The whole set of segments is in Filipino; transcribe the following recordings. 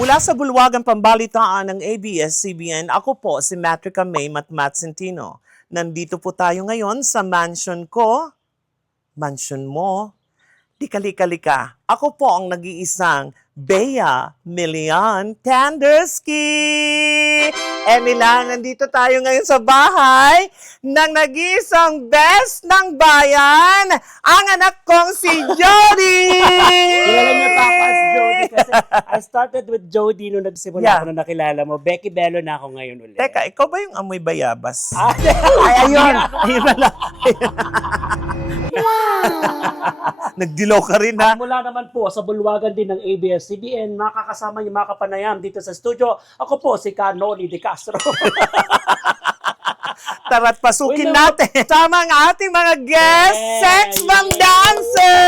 Mula sa bulwagang pambalitaan ng ABS-CBN, ako po si Matrica May Matmat Centino. Nandito po tayo ngayon sa mansion ko. Mansion mo? Lika-lika-lika. Ako po ang nag-iisang Bea Milian Tanderski. Nandito tayo ngayon sa bahay ng nag-iisang best ng bayan, ang anak kong si Jody! Kilala niyo pa ako as Jody kasi I started with Jody nung nagsimula Yeah. ako nung nakilala mo. Becky Bello na ako ngayon ulit. Teka, ikaw ba yung amoy bayabas? Ay, Ayun! Ayun na lang. Nagdilaw ka rin, ha? Mula naman po sa bulwagan din ng ABS-CBN, makakasama niyo mga kapanayam dito sa studio. Ako po si Canoli De Castro. Tara't pasukin Uy, natin. Sama ang ating mga guest, Yeah, sex bomb yeah. dancer!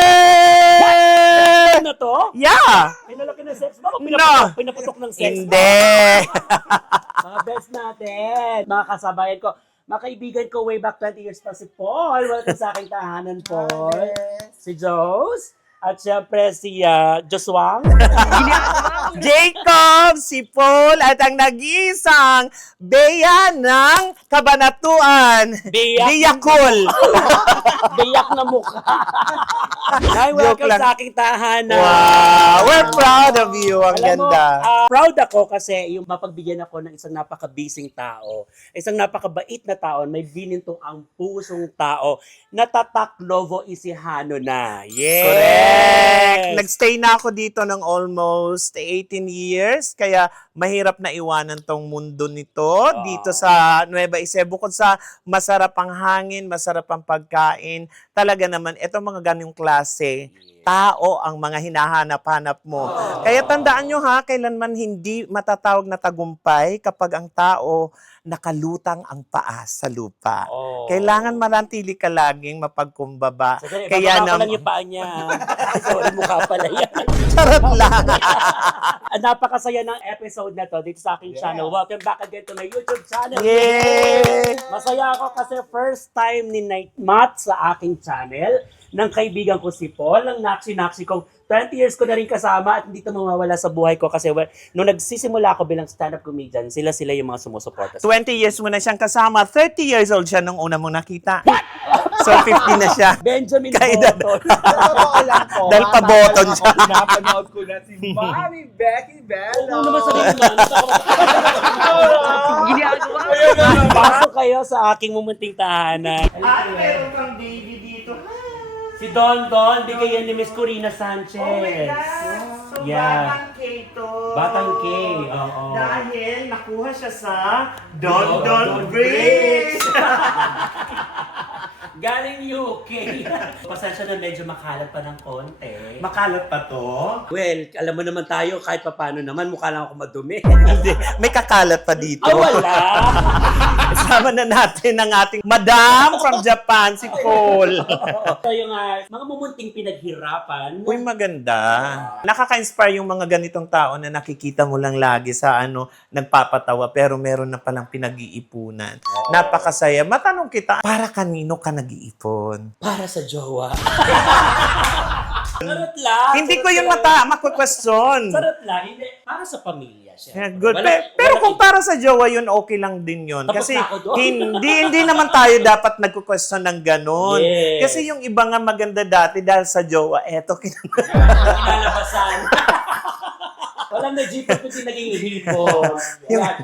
Ano to? Yeah! Pinalaki ng sex ba? O No. pinaputok ng sex ba? Hindi! Mga best natin. Mga kasabayan ko. Mga kaibigan ko way back 20 years pa si Paul. Welcome sa aking tahanan, Paul. Si Jose. At syempre si Joswang. Jacob, si Paul, at ang nag-iisang Bea ng Kabanatuan. Beyakul. Biyak na mukha. Hi, Joke welcome lang. sa aking tahanan. Wow! We're proud of you. Ang Alam mo, ganda. proud ako kasi yung mapagbigyan ako ng isang napaka-busy tao, isang napakabait na tao, may bininto ang pusong tao, natatak Lovo Isihano na. Yes! Correct. Nagstay na ako dito ng almost 18 years, kaya mahirap na iwanan tong mundo nito dito sa Nueva Ecija. Bukod sa masarap ang hangin, masarap ang pagkain, talaga naman, itong mga ganyong klase, tao ang mga hinahanap-hanap mo. Kaya tandaan nyo ha, kailanman hindi matatawag na tagumpay kapag ang tao nakalutang ang paa sa lupa. Oh. Kailangan manatili ka laging mapagkumbaba. Kaya Kaya ko lang naman, yung paa niya. Sorry, mukha pala yan. charot lang. Napakasaya ng episode na to dito sa aking channel. Welcome back again to my YouTube channel. Yay! Masaya ako kasi first time ni Night Mat sa aking channel ng kaibigan ko si Paul, ng naksi-naksi kong 20 years ko na rin kasama at hindi ito mawawala sa buhay ko kasi nung nagsisimula ako bilang stand-up comedian, sila yung mga sumusuporta. 20 years mo na siyang kasama. 30 years old siya nung una mong nakita. So, 50 na siya. Benjamin Kaya- Button. Totoo lang po. Dahil pa-button Ako, siya. pinapanood ko na si Mami Becky Bello. Ano naman sabihin mo? Pasok kayo sa aking mumunting tahanan. At meron kang baby dito. Si Don, bigay yan ni Miss Corina Sanchez. So, Yeah. Batang K to. Batang K, oo. Dahil nakuha siya sa Don Don Bricks. Galing UK. Pasensya na medyo makalat pa ng konti. Makalat pa to? Well, alam mo naman tayo, kahit papano naman, mukha lang ako madumi. Hindi. May kakalat pa dito. Ah, wala! Isama na natin ang ating Madam from Japan, si Paul. So yung mga mumunting pinaghirapan. Uy, maganda. Nakaka-inspire yung mga ganitong tao na nakikita mo lang lagi sa nagpapatawa pero meron na palang pinag-iipunan. Napakasaya. Matanong kita, para kanino ka nag-iipon? Para sa jowa. Sarot lang. Hindi ko yun maku-question. Sarot lang. Hindi. Para sa pamilya. Yeah, Syempre. good. Pero kung para sa jowa yun, okay lang din yun. Tapos Kasi na ako doon. hindi naman tayo dapat nagko-question ng ganon. Yes. Kasi yung iba nga maganda dati dahil sa jowa, eto Kinalabasan. Walang na-jeep at hindi naging hipon.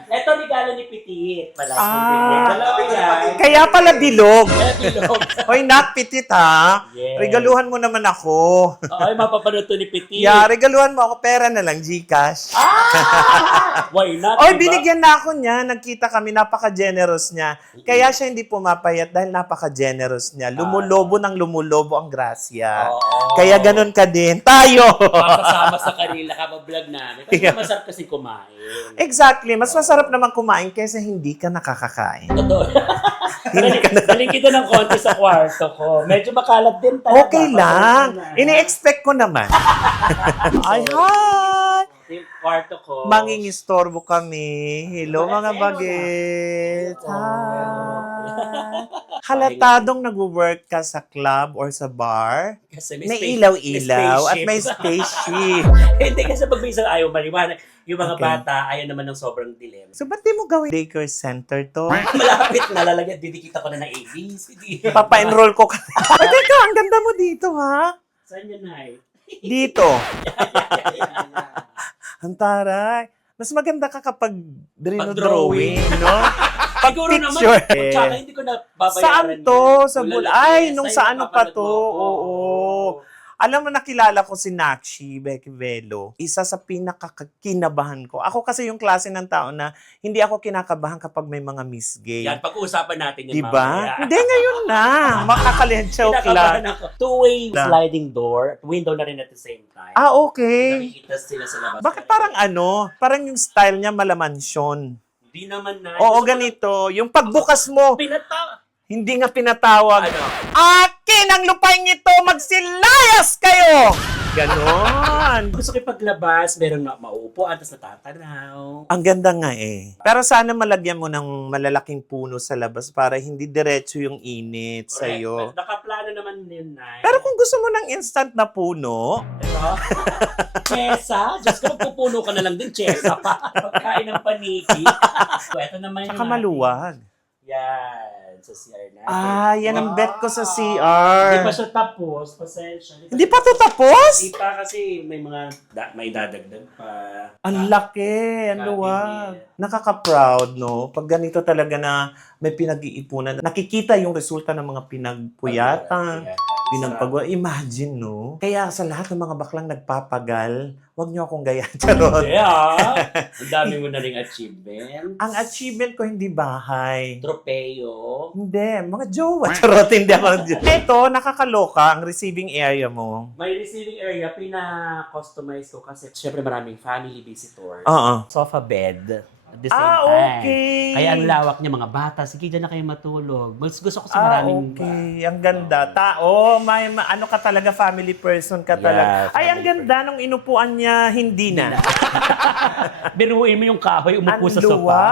Ito regalo ni Pitit. Dalawa yan. Kaya pala bilog. Bilog. Hoy, not pitit ha. Yes. Regaluhan mo naman ako. Ay, mapapanood to ni Pitit. Yeah, regaluhan mo ako. Pera na lang, Gcash. Why not? Oy, diba? binigyan na ako niya. Nagkita kami, napaka-generous niya. Kaya siya hindi pumapayat dahil napaka-generous niya. Lumulobo ng lumulobo ang grasya. Oo. Kaya ganun ka din. Tayo! Masasama sa kanila kabablog namin. Kasi masarap kasi kumain. Exactly. Mas masarap naman kumain kaysa hindi ka nakakakain. Totoo. Daling kita ng konti sa kwarto ko. Medyo makalat din talaga. Okay lang. Ini-expect ko naman. Ay, hi! Yung kwarto ko. Mangingistorbo kami. Hello, Wala mga sa bagets. Hello. Hi! Halatadong nag-work ka sa club or sa bar. Kasi May space- ilaw-ilaw at may spaceship. spaceship. Hindi kasi pag may isang ayaw maliwanag, yung mga Okay. bata ayaw naman ng sobrang dilim. So, ba't di mo gawin daycare center to? Malapit na lalagyan, didikita ko na ng ABCD. Papa-enroll ko ka. Ay, teka, ang ganda mo dito, ha? Saan yun, Nay? Dito. Ang taray. Mas maganda ka kapag Pag-drawing. drawing, no? Pag Siguro naman, picture. tsaka hindi ko na babayaran. Saan to? yan. Sa Wala Bul... lang, Ay, yes. nung Ay, sa ano pa napapanood to? mo ako. Oo. Alam mo, nakilala ko si Nakshi, Becky Velo. Isa sa pinakakinabahan ko. Ako kasi yung klase ng tao na hindi ako kinakabahan kapag may mga misgay. Yan, pag-uusapan natin yan Diba? mamaya. Hindi, ngayon na. Makakalihan-choke Kinakabahan lang. ako. Two-way Na. sliding door, window na rin at the same time. Ah, okay. Nakikita sila sa labas. Bakit parang ano? Parang yung style niya malamansyon. Hindi naman na. Oo, ganito. Yung pagbukas mo, Pinata. hindi nga pinatawag. Ano? Akin ang lupain ito! Magsilayas kayo! Ganon. Gusto ko paglabas, meron na mauupuan, tapos natatanaw. Ang ganda nga eh. Pero sana malagyan mo ng malalaking puno sa labas para hindi diretso yung init sa'yo. Nakaplano naman yun, Nay. Pero kung gusto mo ng instant na puno, Ito? Chesa? Diyos ko, magpupuno ka na lang din, Chesa pa. Pagkain ng paniki. So, ito naman saka yung maluwag. Yan. Sa CR natin. Ah, yan ang bet ko sa Hindi CR. pa siya tapos. Pasensya. Hindi pa to tapos? Hindi pa kasi may mga may dadagdag pa. Ang laki, ang luwag. Nakaka-proud, no? Pag ganito talaga na may pinag-iipunan. Nakikita yung resulta ng mga pinagpuyatan, pinagpagawa. Imagine, no? Kaya sa lahat ng mga baklang nagpapagal, huwag niyo akong gaya. Charot. Hindi ah. Ang dami mo na ring achievement. Ang achievement ko hindi bahay. Tropeo. Hindi, mga jowa. Charot, hindi ako. Ito, nakakaloka ang receiving area mo. May receiving area, pina-customize ko kasi syempre maraming family visitors. Oo. Sofa bed. At the same Ah, time. okay. Kaya ang lawak niya, mga bata, sige dyan na kayo matulog. Mas gusto ko sa maraming... okay. Ang ganda. Tao, ano ka talaga, family person ka talaga. Yeah, Ay, ang family ganda nung inupuan niya, hindi na. Biruin mo yung kahoy, umupo sa Luwa. sofa.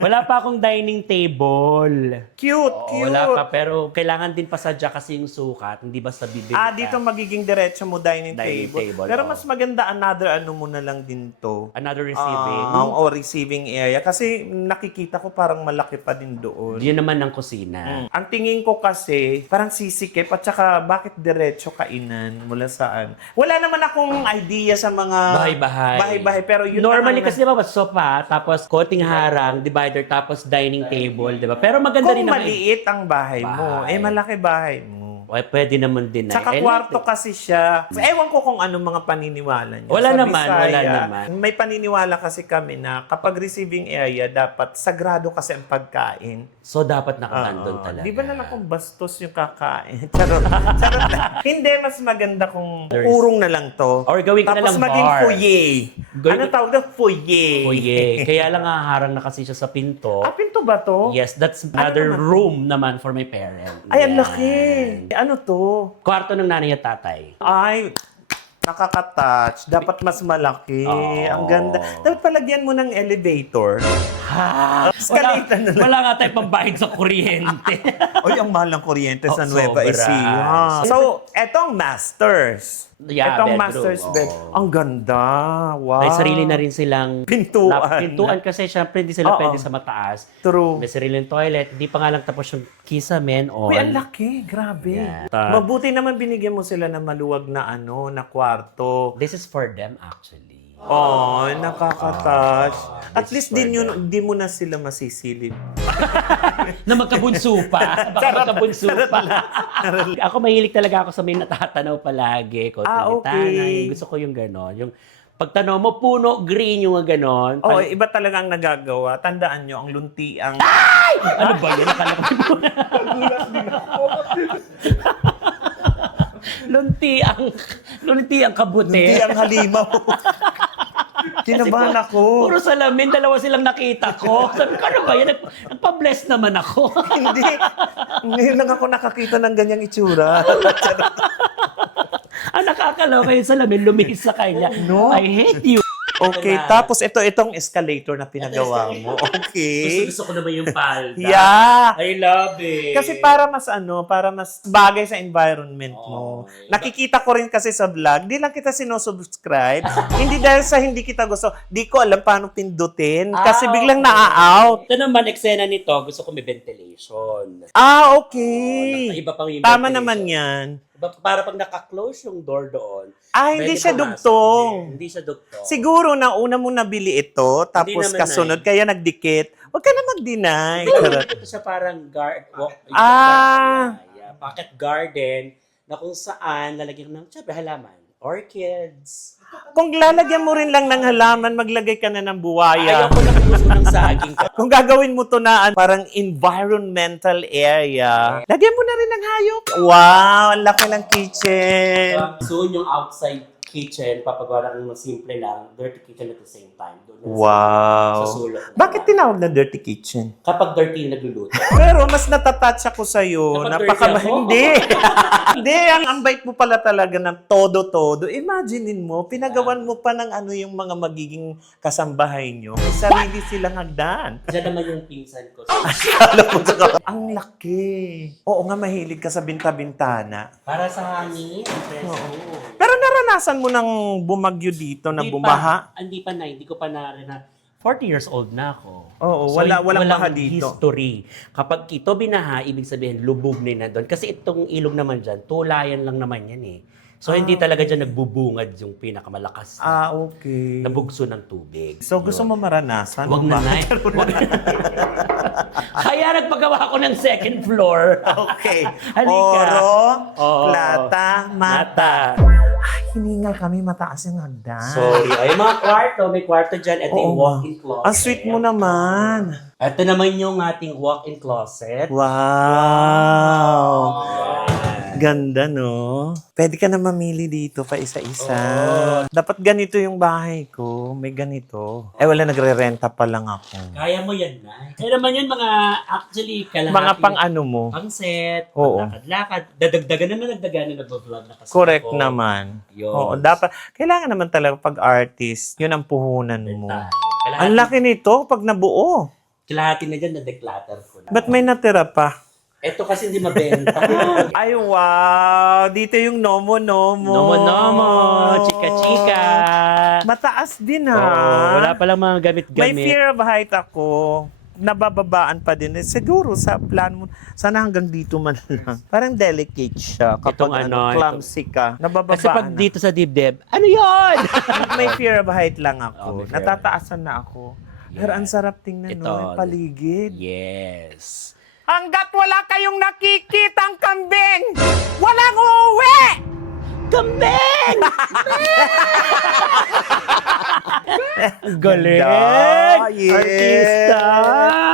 Wala pa akong dining table. Cute, Oo, cute. wala pa, pero kailangan din pasadya kasi yung sukat, hindi basta bibili ka. Dito magiging diretso mo dining Dining table. table, Pero oo. mas maganda another ano mo na lang din to. Another receiving. O receiving area. Kasi nakikita ko parang malaki pa din doon. Yun naman ng kusina. Ang tingin ko kasi, parang sisikip at saka bakit diretso kainan mula saan. Wala naman akong idea sa mga Bahay-bahay. bahay-bahay, pero yun Normally na kasi di ba, sofa, tapos konting harang, divider, tapos dining table, di ba? Pero maganda rin kung naman. maliit ang bahay mo, Bahay. malaki bahay mo. Ay, pwede naman din na. Saka kwarto kasi siya. Ewan ko kung anong mga paniniwala niya. Wala Sa naman, Bisaya, wala naman. May paniniwala kasi kami na kapag receiving area, dapat sagrado kasi ang pagkain. So, dapat nakabandon Oo. talaga. Di ba naman kung bastos yung kakain? Charot. Charot lang. Hindi, mas maganda kung urong na lang to. Or gawin ka na Tapos lang maging bar. foyer. Gawin- Ano tawag na? Foyer. Oye, kaya lang haharang na kasi siya sa pinto. Ah, pinto ba to? Yes, that's another naman? room naman for my parents. Ay, ang Yan. laki. Ano to? Kwarto ng nanay at tatay. Ay, nakaka-touch. Dapat mas malaki. Oo. Ang ganda. Dapat palagyan mo ng elevator. Ha? Escalator na lang. Wala nga tayong pambayad sa kuryente. Oy, ang mahal ng kuryente sa Oh, Nueva sobra. Ecija. So, etong masters. Yeah, etong bedroom. master's bed. Oo. Ang ganda. Wow. May sarili na rin silang Pintuan. pintuan kasi syempre hindi sila Oo. pwede sa mataas. True. May sariling toilet. Hindi pa nga lang tapos yung kisame on. Uy, ang laki. Grabe. Yeah. Mabuti naman binigyan mo sila ng maluwag na na kwarto. This is for them actually. Oh, nakaka-touch. At this least is for di mo na sila masisilip. Na magkabunso pa. Baka magkabunso pa. Ako mahilig talaga ako sa may natatanaw palagi. Okay. Gusto ko yung gano'n. Yung pagtanaw mo, puno, green yung gano'n. Oh, iba talaga ang nagagawa. Tandaan nyo, ang lunti ang... Ano ba yun? Akala ko lunti ang kabuti. Lunti ang halimaw. Kinabahan ako. Puro salamin, dalawa silang nakita ko. Sabi ko, ano ba yan? Nagpa-bless naman ako. Hindi. Ngayon lang ako nakakita ng ganyang itsura. Ang nakakalaw kayo salamin, lumihis sa kanya. No. I hate you. Okay, na. tapos itong escalator na pinagawa mo. Okay. Gusto ko naman yung palda. Yeah. I love it. Kasi para mas bagay sa environment mo. Oh. Nakikita ko rin kasi sa vlog, di lang kita sinusubscribe. Hindi dahil sa hindi kita gusto, di ko alam paano pindutin. Kasi biglang naa-out. Ito naman, eksena nito, gusto ko may ventilation. Okay. Iba pang yung Tama ventilation. naman yan. Para pag naka-close yung door doon. Hindi pwede siya pumasok. dugtong. Hindi siya dugtong. Siguro na una mo nabili ito, tapos naman, kasunod, kaya nagdikit. Huwag ka na mag-deny. Charot. Ito siya parang pocket garden na kung saan lalagyan ng syempre halaman. Orchids. Kung lalagyan mo rin lang ng halaman, maglagay ka na ng buwaya. Ayaw ko lang puso ng saging. Kung gagawin mo to na parang environmental area, lagyan mo na rin ng hayop. Wow, ang laki ng kitchen. Soon yung outside kitchen, papagawa ng simple lang, dirty kitchen at the same time. Doon yan Wow. Sa sulok. Bakit tinawag na dirty kitchen? Kapag dirty yung nagluluto. Pero mas natatouch ako sa'yo. Kapag Napaka... dirty ako? Hindi. Hindi, ang bait mo pala talaga ng todo-todo. Imaginein mo, pinagawan mo pa ng ano yung mga magiging kasambahay nyo. May sarili silang hagdan. Diyan naman yung pinsan ko. Alam mo, ang laki. Oo nga, mahilig ka sa binta-bintana. Para sa hangin. Pero naranasan mo nang bumagyo dito na bumaha? Hindi ko pa na 40 years old na ako. Oo, walang baha dito. History. Kapag ito binaha, ibig sabihin lubog na yun nandun. Kasi itong ilog naman dyan, tulayan lang naman yan eh. So hindi talaga dyan nagbubungad yung pinakamalakas na Okay. nabugso ng tubig. So gusto mo maranasan? Wag na, Nay. Kaya nagpagawa ako ng second floor. Okay. Halika. Oro, plata, mata. Ay, hiningal kami, mataas yung hagdan. Sorry. Ay, mga kwarto. May kwarto dyan. Ito yung walk-in closet. Ang sweet mo naman. Ito naman yung ating walk-in closet. Wow. Ganda, no? Pwede ka na mamili dito pa isa-isa. Dapat ganito yung bahay ko. May ganito. Wala, nagre-renta pa lang ako. Kaya mo yan, na. Kaya naman yun, actually, kalahati. Mga pang ano mo. Pang set, Oo. lakad-lakad. Dadagdagan na nag-vlog na kasi Correct ako. naman. Yun. Oo, dapat. Kailangan naman talaga pag artist, yun ang puhunan mo. Kalahati, Ang laki nito pag nabuo. kalahati na dyan, na-declutter ko na. Ba't may natira pa? Ito kasi hindi mabenta. Ay, wow! Dito yung Nomo-Nomo. Nomo-nomo, chika-chika. Mataas din, ha? Oo, wala palang mga gamit-gamit. May fear of height ako. Nabababaan pa din. Siguro sa plan mo, sana hanggang dito man lang. Parang delicate siya kapag Itong ano, clumsy ka. Nabababaan Kasi pag na. dito sa dibdib, ano yon? May fear of height lang ako. Oh, may fear. Natataasan na ako. Pero ang sarap tingnan, Ito. no? Yung paligid. Yes. Hanggat wala kayong nakikitang kambing, walang uuwi! Kambing! Galing! Yes. Artista!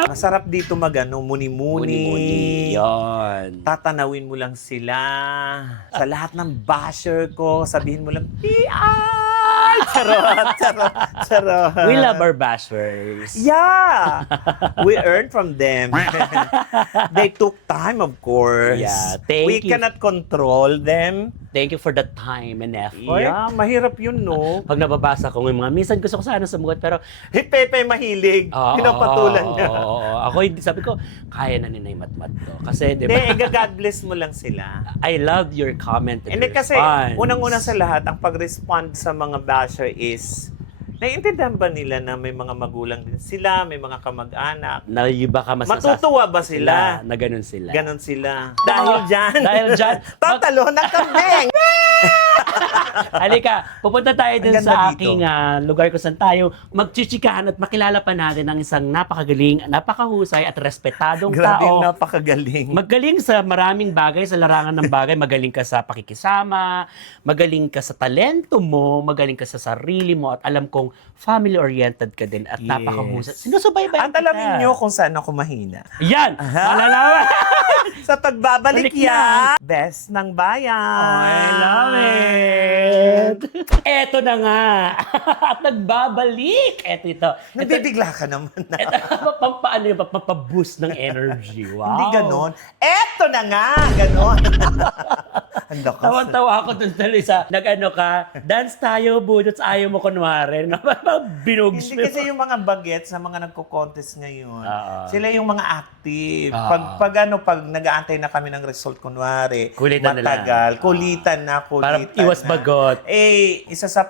Masarap dito muni-muni. Muni-muni. Yan. Tatanawin mo lang sila. Sa lahat ng basher ko, sabihin mo lang, "Ay!" Charot. We love our bashers. Yeah! We earn from them. They took time, of course. Yeah, thank We you. cannot control them. Thank you for the time and effort. Yeah, mahirap yun, no? Pag nababasa ko yung mga, minsan gusto ko sana sumugot, pero Si Pepe mahilig. Pinapatulan niya. Ako hindi, sabi ko, kaya na ni Nay Matmat to. Kasi, di Hindi, ba, God bless mo lang sila. I love your comment and Hindi kasi, response. unang-una sa lahat, ang pag-respond sa mga basher is, naiintindihan ba nila na may mga magulang din sila, may mga kamag-anak? Na yung baka mas Matutuwa ba sila? Na ganun sila. Ganon sila. Dahil dyan. Dahil dyan. Tatalo ng kambing. Halika, pupunta tayo dun Ang ganda sa dito. aking lugar kung saan tayo magchichikahan at makilala pa natin ang isang napakagaling, napakahusay at respetadong Grabe tao. napakagaling. Magaling sa maraming bagay, sa larangan ng bagay. Magaling ka sa pakikisama, magaling ka sa talento mo, magaling ka sa sarili mo, at alam kong family-oriented ka din at Yes. napakahusay. Sinusubaybayan At alamin nyo kung saan ako mahina. Yan! Malalaman! Sa pagbabalik Balik na. yan, best ng bayan. I love it! ulit! Eto na nga! At nagbabalik! Eto ito. Nabibigla ka naman na. Ito, pampaano yung papaboost ng energy. Wow! Hindi ganon. Eto na nga! Ganon. Ang lakas. Tawan-tawa ako dun tuloy sa nag-ano ka, dance tayo, budots, ayaw mo kunwari. Binugs Hindi kasi yung mga bagets na mga nagko-contest ngayon, Oo. sila yung mga active. Oo. Pag nag-aantay na kami ng result, kunwari, Kulitan na lang. matagal, kulitan na. Para iwas na. bagot. Isa sa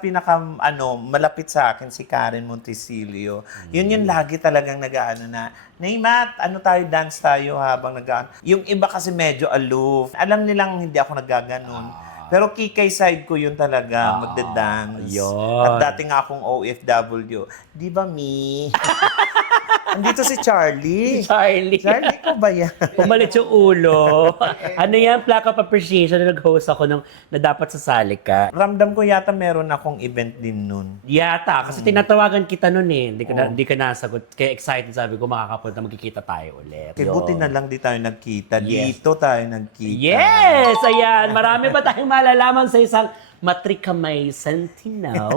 malapit sa akin, si Karen Montesilio. Yun yung lagi talagang nag-aano na, Neymat, dance tayo habang yung iba kasi medyo aloof. Alam nilang hindi ako naggaganon. Pero kikay side ko yun talaga, magda-dance. Yun. At dati nga akong OFW. Di ba, Mi? Andito si Charlie. Charlie. Charlie ko ba yan? Pumalit yung ulo. Ano yan? Plaque of appreciation na nag-host ako na dapat sasali ka. Ramdam ko yata meron akong event din nun. Yata, kasi tinatawagan kita nun eh. Hindi ka nasagot. Kaya excited sabi ko makakapunta, magkikita tayo ulit. Kaya Yun. buti na lang di tayo nagkita. Yes. Dito tayo nagkita. Yes! Ayan, marami pa tayong malalaman sa isang matrika may sentinaw.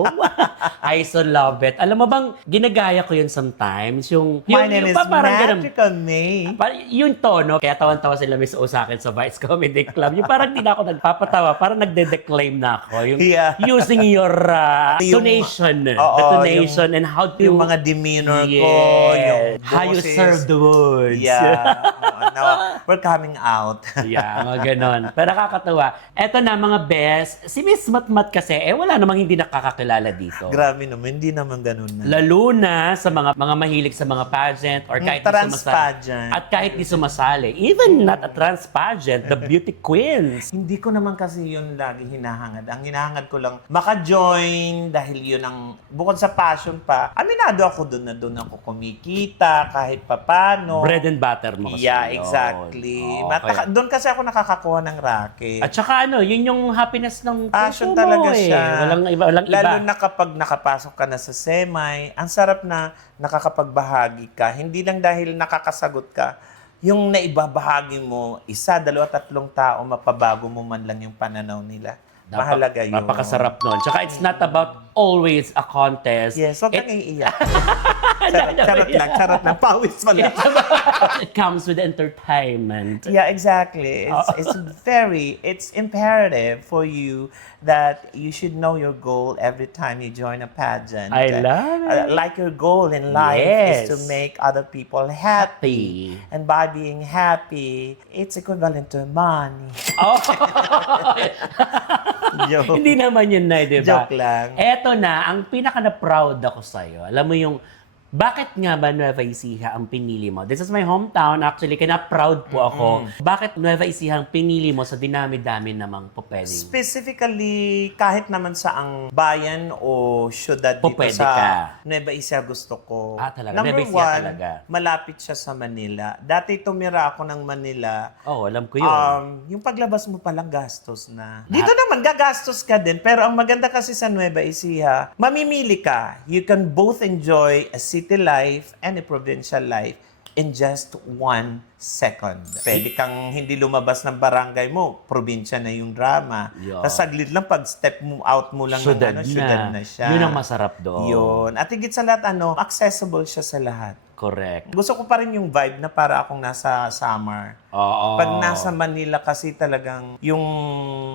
I so love it. Alam mo bang, ginagaya ko yun sometimes. My name is parang ganun. Magical May. Yung tono, kaya tawan-tawa sila miss o sa akin sa Vice Comedy Club. Yung parang di na ako nagpapatawa, parang nagde-declaim na ako. Yung Yeah. using your Yung- tonation. Oo, the tonation and how to... Yung mga demeanor ko, Yes. yung How you boses. serve the words. Yeah. Now, we're coming out. Yeah, mga ganon. Pero nakakatawa. Eto na mga best, si Miss Matmat kasi, wala namang hindi nakakakilala dito. Grabe naman, hindi naman ganun na. Lalo na sa mga mahilig sa mga pageant or kahit di Trans sumasali. pageant. At kahit di sumasali. Even not a trans pageant, the beauty queens. Hindi ko naman kasi yun lagi hinahangad. Ang hinahangad ko lang, maka-join dahil yun ang, bukod sa passion pa, aminado ako doon na doon ako kumikita kahit papano. Bread and butter mo kasi. Yeah, yun. exactly. Okay. Doon kasi ako nakakakuha ng racket. At saka yun yung happiness ng Passion puso talaga mo siya. Walang iba. Lalo na kapag nakapasok ka na sa semi, ang sarap na nakakapagbahagi ka. Hindi lang dahil nakakasagot ka, yung naibabahagi mo, 1, 2, 3 tao, mapabago mo man lang yung pananaw nila. Mahalaga yun. Napakasarap nun. Tsaka it's not about always a contest. Yes, huwag kang iiyak. Charot lang. Pawis pa lang. It comes with entertainment. Yeah, exactly. It's imperative for you that you should know your goal every time you join a pageant. I love it. Like your goal in life Yes. is to make other people happy. Happy. And by being happy, it's equivalent to money. Oh. Joke. Hindi naman yun na, di ba? Joke lang. Eto na, ang pinaka na-proud ako sa'yo. Alam mo yung, bakit nga ba Nueva Ecija ang pinili mo? This is my hometown. Actually, kaya proud po ako. Bakit Nueva Ecija ang pinili mo sa dinami-dami namang pupwedeng? Specifically, kahit naman sa ang bayan o syudad dito Pwede sa ka. Nueva Ecija gusto ko. Ah, talaga? Number Nueva Ecija 1, talaga. malapit siya sa Manila. Dati tumira ako ng Manila. Oh, alam ko yun. Yung paglabas mo palang gastos na. Dito naman, gagastos ka din. Pero ang maganda kasi sa Nueva Ecija, mamimili ka. You can both enjoy a city life and a provincial life in just 1 second. Pwede kang hindi lumabas ng barangay mo, probinsya na yung drama. Yeah. Tapos saglit lang, pag step mo out mo lang Syudad ng syudad na siya. Yun ang masarap doon. Yun. At higit sa lahat, accessible siya sa lahat. Correct. Gusto ko pa rin yung vibe na para akong nasa summer. Oo. Pag nasa Manila kasi talagang yung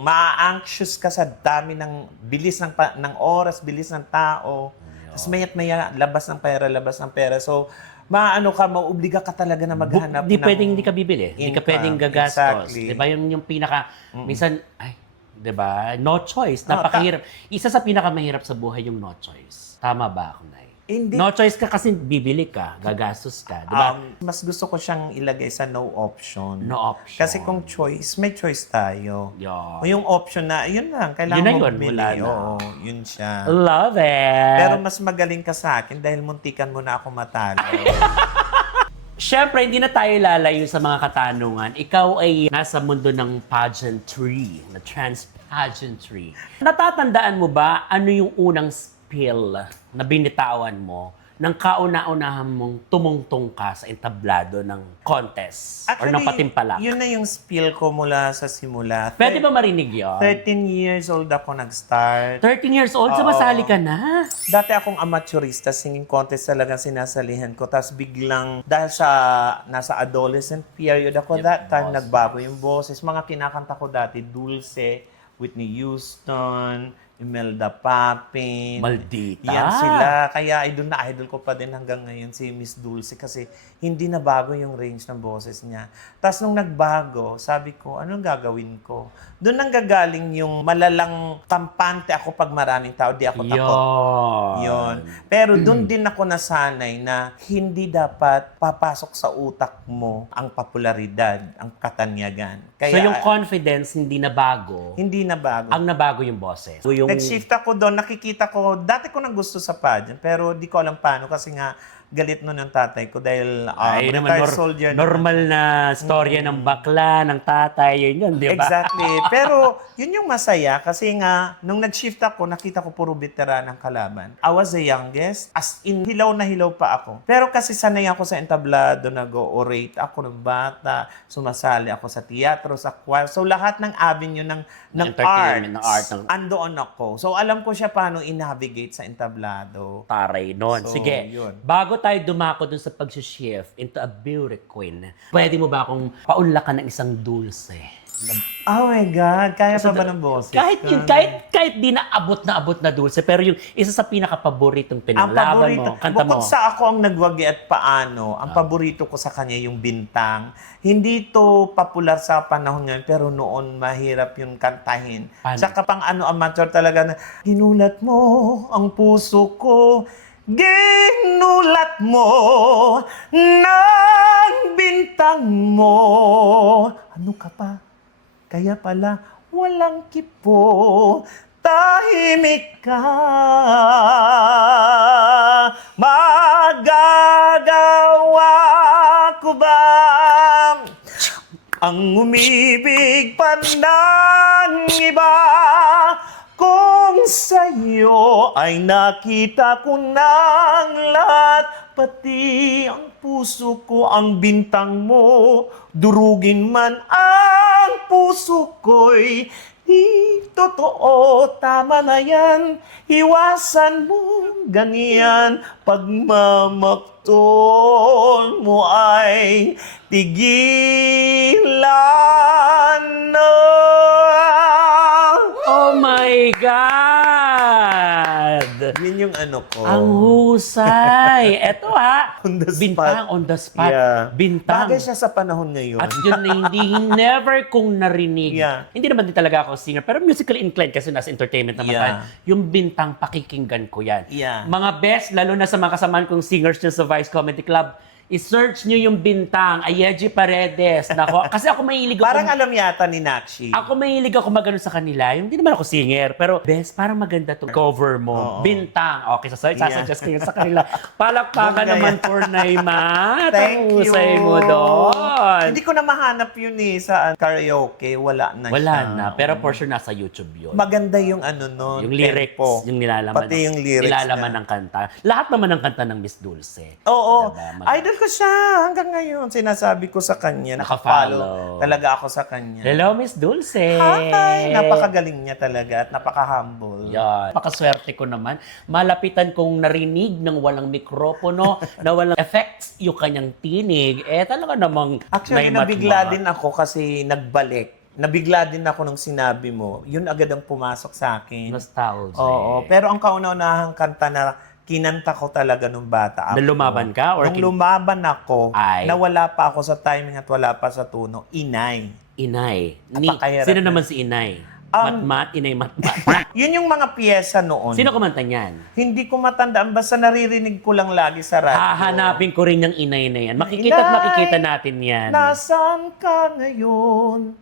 ma-anxious ka sa dami ng bilis ng oras, bilis ng tao. Tapos maya't maya, labas ng pera. So, mauobliga ka talaga na maghanap Di ng pwedeng hindi ka bibili. Hindi ka income. pwedeng gagastos. Exactly. Di ba yung pinaka, minsan, di ba, no choice. Napakahirap. Isa sa pinakamahirap sa buhay yung no choice. Tama ba ako, Nay? Hindi. No choice ka kasi bibili ka, gagastos ka. Di ba? Mas gusto ko siyang ilagay sa no option. No option. Kasi kung choice, may choice tayo. Yun. O yung option na, yun lang, kailangan Yun na mo yun, bumili. wala na. Oo, yun siya. Love it! Pero mas magaling ka sa akin dahil muntikan mo na ako matalo. Siyempre, hindi na tayo lalayo sa mga katanungan. Ikaw ay nasa mundo ng pageantry, na trans pageantry. Natatandaan mo ba ano yung unang spill na binitawan mo nang kauna-unahan mong tumungtong ka sa entablado ng contest or ng patimpalak? yun na yung spiel ko mula sa simula. Pwede ba marinig yun? 13 years old ako nag-start. 13 years old, sumasali ka na. Dati akong amateurista, singing contest talagang sinasalihan ko. Tapos biglang, dahil sa nasa adolescent period ako, that time nagbago yung boses. Mga kinakanta ko dati, Dulce, Whitney Houston, Imelda Papin. Maldita. Yan sila. Kaya idol na idol ko pa din hanggang ngayon si Miss Dulce kasi hindi na bago yung range ng boses niya. Tapos nung nagbago, sabi ko, anong gagawin ko? Doon nang gagaling yung malalang kampante ako pag maraming tao, di ako takot. Yun. Pero doon din ako nasanay na hindi dapat papasok sa utak mo ang popularidad, ang katanyagan. Kaya So yung confidence hindi na bago, hindi na bago. ang nabago yung boses. Yung Nag-shift ako doon, nakikita ko, dati ko nang gusto sa pageant, pero di ko alam paano kasi nga galit nun ng tatay ko dahil Ay, naman, retired soldier naman. normal na storya ng bakla, ng tatay, yun, di ba? Exactly. Pero yun yung masaya kasi nga, nung nag-shift ako, nakita ko puro veteran ng kalaban. I was the youngest. As in, hilaw na hilaw pa ako. Pero kasi sanay ako sa entablado, nag-orate ako ng bata, sumasali ako sa teatro, sa choir. So lahat ng avenue ng Entertainment, ng art, ng- andoon ako. So alam ko siya paano i-navigate sa entablado. Taray nun. So, Sige, yun. bago tayo dumako dun sa pag-shift into a beauty queen, pwede mo ba akong paunlakan ng isang dulce? Oh my God, kaya pa ba ng boses? Kahit yun, kahit di na abot na dulce, pero yung isa sa pinaka-paboritong pinanglaban mo, kanta mo. Bukod sa ako ang nagwagi at paano, ang paborito ko sa kanya yung Bintang. Hindi to popular sa panahon ngayon, pero noon mahirap yung kantahin. Paano? Tsaka pang amateur talaga na, ginulat mo ang puso ko, ginulat mo ng bintang mo. Ano ka pa? Kaya pala, walang kipo, tahimik ka. Magagawa ko ba ang umibig pa ng iba? Kung sa'yo ay nakita ko ng lahat, pati ang puso ko, ang bintang mo, durugin man ang puso ko'y di totoo, tama na yan, iwasan mo ganyan, pagmamaktol mo ay tigilan na. Oh my God! Yun yung ano ko. Ang husay! Eto ha! On the spot. Bintang on the spot. Yeah. Bintang. Bagay siya sa panahon ngayon. At yun na hindi, never kong narinig. Yeah. Hindi naman din talaga ako singer, pero musically inclined kasi nasa entertainment naman Yeah. tayo. Yung Bintang, pakikinggan ko yan. Yeah. Mga best, lalo na sa mga kasamaan kong singers dyan sa Vice Comedy Club, i-search nyo yung Bintang, Ayeji Paredes. Nako, kasi ako mahilig ako. Parang alam yata ni Nakshi. Ako mahilig ako magano sa kanila. Yung hindi naman ako singer, pero best, parang maganda to cover mo. Oo. Bintang. Okay, sasuggest ko yun sa kanila. Bongga Palakpakan naman yan. for Naima. Thank you. Usay mo doon. Hindi ko na mahanap yun sa karaoke. Wala na Wala siya. na, pero for sure nasa YouTube yun. Maganda yung ano nun. Yung lyrics, tempo. yung nilalaman. Pati yung lyrics nilalaman niya. ng kanta. Lahat naman ng kanta ng Miss Dulce. Oo. Diba? Idol ko siya hanggang ngayon. Sinasabi ko sa kanya. Nakafollow. Nakafollow talaga ako sa kanya. Hello, Miss Dulce. Hi! Napakagaling niya talaga at napaka-humble. Yan. Pakaswerte ko naman. Malapitan kong narinig ng walang mikropono, na walang effects yung kanyang tinig. Talaga namang Actually, may nabigla matma. din ako kasi nagbalik. Nabigla din ako nung sinabi mo. Yun agad ang pumasok sa akin. Nostalgia. Oo. Pero ang kauna-unahang kanta na kinanta ko talaga nung bata ako. Na lumaban ka? Or Nung lumaban ako, Ay. na wala pa ako sa timing at wala pa sa tuno, Inay. Inay. Napakahirap Sino na. naman si Inay? Matmat, Inay Matmat. Yun yung mga piyesa noon. Sino kumanta niyan? Hindi ko matandaan, basta naririnig ko lang lagi sa radyo. Hahanapin ko rin yung Inay na yan. Makikita at Inay, makikita natin yan. Nasaan ka ngayon?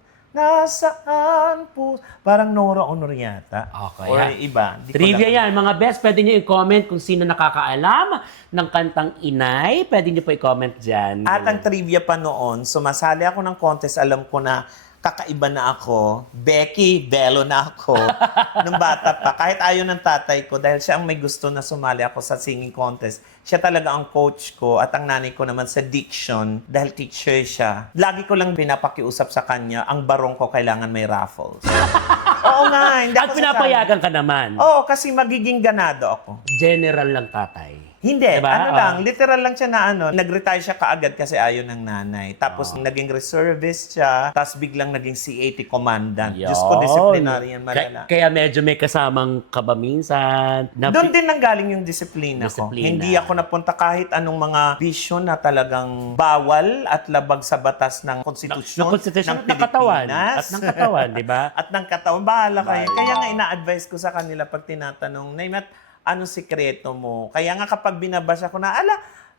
Nasaan po? Parang Nora Honor yata. Okay, Or ha? iba. Di ko Trivia lang- yan. Mga best, pwede nyo i-comment kung sino nakakaalam ng kantang Inay. Pwede nyo po i-comment dyan. At ang trivia pa noon, sumasali ako ng contest, alam ko na kakaiba na ako. Becky Bello na ako. Nung bata pa. Kahit ayaw ng tatay ko, dahil siya ang may gusto na sumali ako sa singing contest, siya talaga ang coach ko at ang nanay ko naman sa diction dahil teacher siya. Lagi ko lang pinapakiusap sa kanya, ang barong ko kailangan may raffles. Oo nga, hindi At ako pinapayagan ka naman. Oo, kasi magiging ganado ako. General lang tatay. Hindi, Diba? lang, literal lang siya na nag-retire siya kaagad kasi ayaw ng nanay. Tapos naging reservist siya, tapos biglang naging C-80 commandant. Diyos ko, disciplinarian malala. Kaya medyo may kasamang kaba minsan. Doon din nanggaling yung disiplina ko. Disiplina. Hindi ako napunta kahit anong mga vision na talagang bawal at labag sa batas ng konstitusyon ng konstitusyon ng at ng katawan. Pilipinas. At ng katawan, di ba? At ng katawan, bahala kayo. Bahala. Kaya nga ina-advise ko sa kanila pag tinatanong, Naimat, anong sikreto mo? Kaya nga kapag binabasa ko na,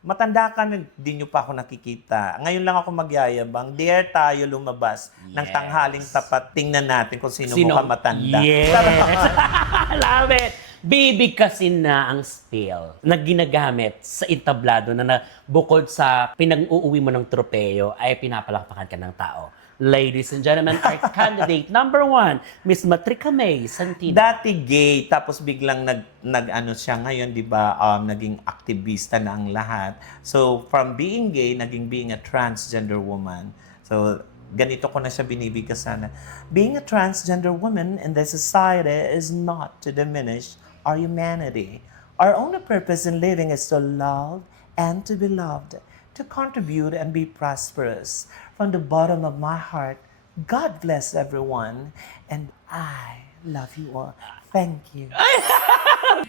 matanda ka na, di nyo pa ako nakikita. Ngayon lang ako magyayabang. Dare tayo lumabas ng tanghaling tapat. Tingnan natin kung sino mukhang matanda. Yes! Love it! Bibigkasin na ang spill na ginagamit sa entablado na bukod sa pinag-uuwi mo ng tropeyo ay pinapalakpakan ka ng tao. Ladies and gentlemen, our candidate number 1, Miss Matrica May Santino. Dati gay, tapos biglang nag-ano siya ngayon, di ba, naging aktivista na ang lahat. So, from being gay, naging being a transgender woman. So, ganito ko na siya binibigkasan. Being a transgender woman in this society is not to diminish our humanity. Our only purpose in living is to love and to be loved, to contribute and be prosperous. From the bottom of my heart, God bless everyone, and I love you all. Thank you.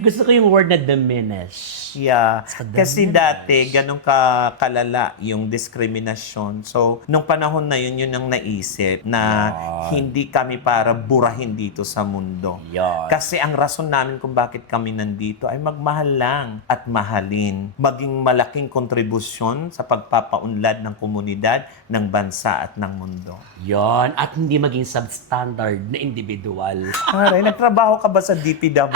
Gusto ko yung word na diminish. Yeah. Sa Kasi damage. dati, ganun kalala yung diskriminasyon. So, nung panahon na yun ang naisip na hindi kami para burahin dito sa mundo. Yan. Kasi ang rason namin kung bakit kami nandito ay magmahal lang at mahalin. Maging malaking kontribusyon sa pagpapaunlad ng komunidad, ng bansa at ng mundo. Yon. At hindi maging substandard na individual. Aray, nagtrabaho ka ba sa DPW?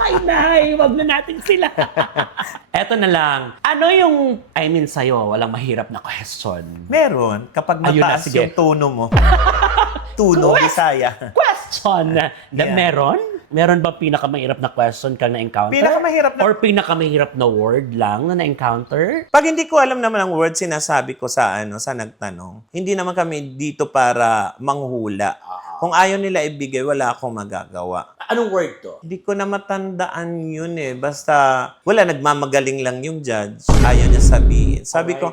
Ay, nay, wag na natin sila. Eto na lang. Ano yung, sa'yo, walang mahirap na question? Meron. Kapag Ayun na, mataas sige. yung tono mo. Tuno, Bisaya. Question! Yeah. Meron? Meron ba pinakamahirap na question kang na-encounter? Pinakamahirap na- Or pinakamahirap na word lang na na-encounter? Pag hindi ko alam naman ang word, sinasabi ko sa nagtanong. Hindi naman kami dito para manghula. Kung ayaw nila ibigay, wala akong magagawa. Anong word to? Hindi ko na matandaan yun eh. Basta, wala, nagmamagaling lang yung judge. Ayaw niya sabihin. Sabi ko,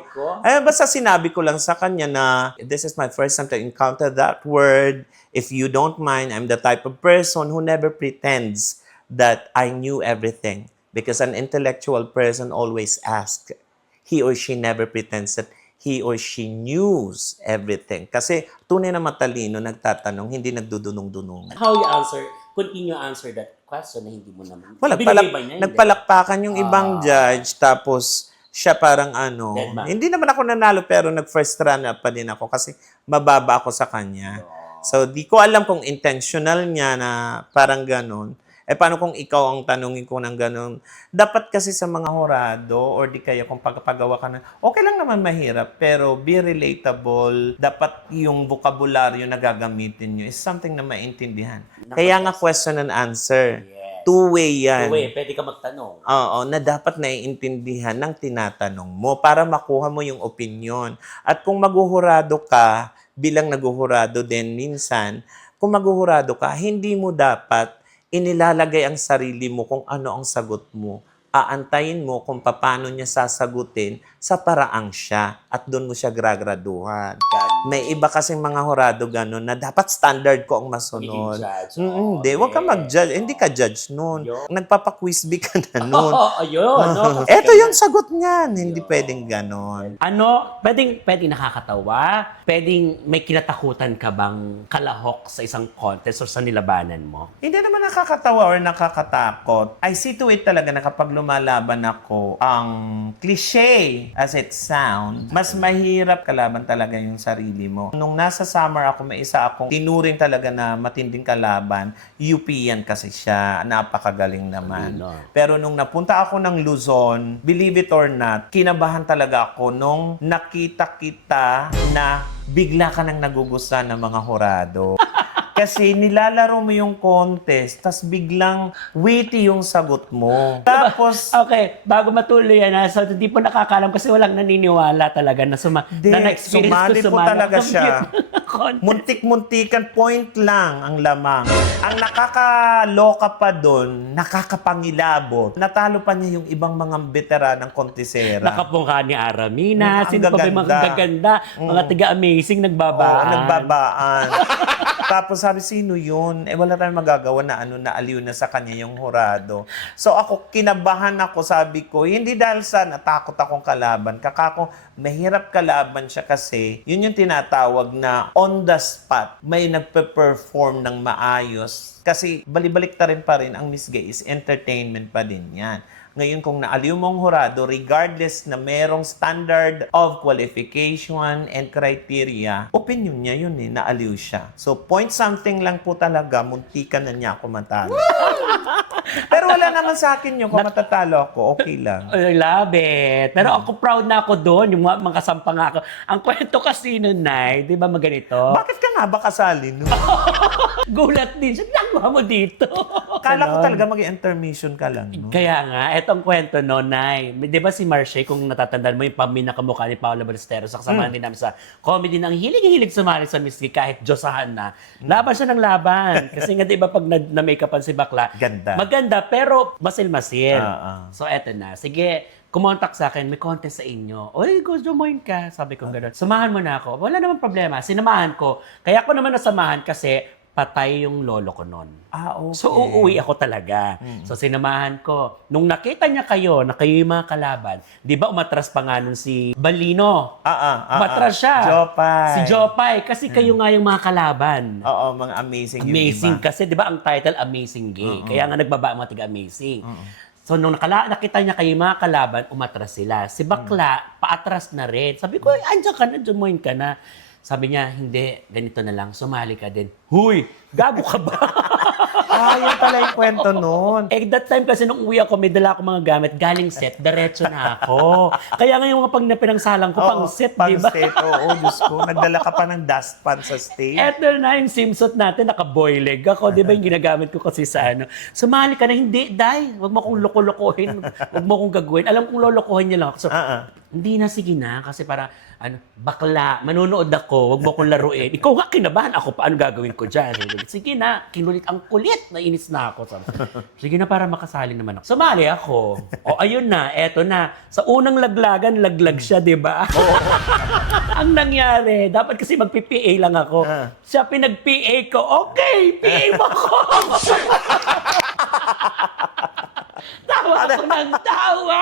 basta sinabi ko lang sa kanya na, this is my first time to encounter that word. If you don't mind, I'm the type of person who never pretends that I knew everything. Because an intellectual person always asks. He or she never pretends that he or she knows everything. Kasi tunay na matalino, nagtatanong, hindi nagdudunong-dunong. How you answer? Continue answer that question na hindi mo naman. Wala, Binigay ba niya? Hindi. nagpalakpakan yung ibang judge, tapos siya parang Dead man. hindi naman ako nanalo pero nag-first runner pa din ako kasi mababa ako sa kanya. So, di ko alam kung intentional niya na parang ganun. Paano kung ikaw ang tanungin ko ng ganun? Dapat kasi sa mga horado or di kaya kung pagpagawa ka na, okay lang naman mahirap, pero be relatable. Dapat yung vocabulary na gagamitin nyo is something na maintindihan. Kaya nga question and answer. Yes. Two-way yan. Uwe, pwede ka magtanong. Oo, na dapat naiintindihan ng tinatanong mo para makuha mo yung opinion. At kung maghuhurado ka, bilang naghuhurado din minsan, kung maghuhurado ka, hindi mo dapat inilalagay ang sarili mo kung ano ang sagot mo. Aantayin mo kung paano niya sasagutin sa paraang siya at doon mo siya gragraduhan. May iba kasing mga horado gano'n na dapat standard ko ang masunod. Hindi, huwag ka mag-judge. Hindi ka judge noon. Nagpapa-quiz bee ka na noon. Ayun. No? Eto yung sagot niyan. Hindi pwedeng gano'n. Pwedeng nakakatawa? Pwedeng may kinatakutan ka bang kalahok sa isang contest o sa nilabanan mo? Hindi naman nakakatawa or nakakatakot. I see to it talaga na kapag lumalaban ako, ang cliche as it sounds, mas mahirap kalaban talaga yung sarili mo. Nung nasa summer ako, may isa akong tinuring talaga na matinding kalaban. UP yan kasi siya. Napakagaling naman. Pero nung napunta ako ng Luzon, believe it or not, kinabahan talaga ako nung nakita kita na bigla ka nang nagugustuhan ng mga hurado. Kasi nilalaro mo yung contest, tas biglang witty yung sagot mo. Tapos, Okay, bago matuloy yan, so hindi po nakakalam kasi walang naniniwala talaga na Di, na-experience sumali ko po talaga siya. Contest. muntik-muntikan, point lang ang lamang. Ang nakakaloka pa doon, nakakapangilabot. Natalo pa niya yung ibang mga veteranang kontesera. Nakapungka ni Aramina, Ang sino pa ba yung mga gaganda, mga tiga-amazing nagbabaan. Oo, nagbabaan. Tapos sabi, sino yun? Eh, wala tayong magagawa na naaliw na sa kanya yung hurado. So ako, kinabahan ako, sabi ko, hindi dahil sa natakot akong kalaban. Kakako, mahirap kalaban siya kasi yun yung tinatawag na on the spot. May nagpe-perform ng maayos. Kasi balibalik ta rin pa rin, ang Miss Gay is entertainment pa din yan. Ngayon, kung naaliw mong hurado, regardless na merong standard of qualification and criteria, opinion niya yun naaliw siya. So, point something lang po talaga, muntikan na niya ako matalo. Pero wala naman sa akin yun, kung matatalo ako, okay lang. I love it. Pero ako proud na ako doon, yung mga kasampa nga ako. Ang kwento kasi nun, Nay, di ba maganito? Bakit ka nga ba kasali no? Gulat din siya. Nagawa mo dito. Kala ko Ganon. talaga mag-intermission ka lang, no? Kaya nga, etong kwento no, Nay. Di ba si Marche, kung natatandaan mo yung paminakamukha ni Paolo Ballesteros, sa kasamahan din namin sa comedy ng hilig-hilig sumali sa Miss Gay, kahit Diyosahan na. Laban siya ng laban. Kasi nga, di ba, pag na-makeupan si bakla, Ganda. maganda, pero masil-masil. Ah. So, eto na. Sige, kumontak sa akin, may contest sa inyo. Oy, go join ka. Sabi ko gano'n. Samahan mo na ako. Wala naman problema. Sinamahan ko. Kaya ako naman nasamahan kasi patay yung lolo ko noon. Okay. So, uuwi ako talaga. So, sinamahan ko. Nung nakita niya kayo, na kayo yung mga kalaban, di ba umatras pa nga nun si Balino? Umatras siya. Jopay. Si Jopay. Kasi kayo nga yung mga kalaban. Oo, mga amazing yung Amazing iba. kasi, di ba, ang title, Amazing Gay. Kaya nga nagbaba ang mga tiga-amazing. So, nung nakita niya kayo yung mga kalaban, umatras sila. Si Bakla, paatras na rin. Sabi ko, andiyan ka na, join ka na. Sabi niya, hindi, ganito na lang, sumali ka din. Huy, gago ka ba? Yun pala yung kwento nun. Eh, that time kasi nung uwi ako, may dala ako mga gamit, galing set, diretso na ako. Kaya nga yung mga pag pinangsalang ko, pang set, di ba? Pang set, oo, Diyos ko. Nagdala ka pa ng dustpan sa stage. Eto na yung swimsuit natin, naka-boy leg ako. Di ba yung ginagamit ko kasi sa ano? Sumali ka na, hindi, Day. Huwag mo akong loko-lokohin. Huwag mo akong gagawin. Alam kong lolokohin niya lang ako. So, hindi na, sige na. Kasi para, bakla, manunood ako. Huwag mo akong laruin. Ikaw nga, kinabahan ako. Paano gagawin ko dyan? Sige na, kinulit ang kulit. Nainis na ako. Sabi, sige na, para makasali naman ako. Sumali ako. O, ayun na, eto na. Sa unang laglagan, laglag siya, di ba? Ang nangyari, dapat kasi mag-PPA lang ako. Siya pinag-PA ko, okay, PA mo ako. Tawa ako ng tawa.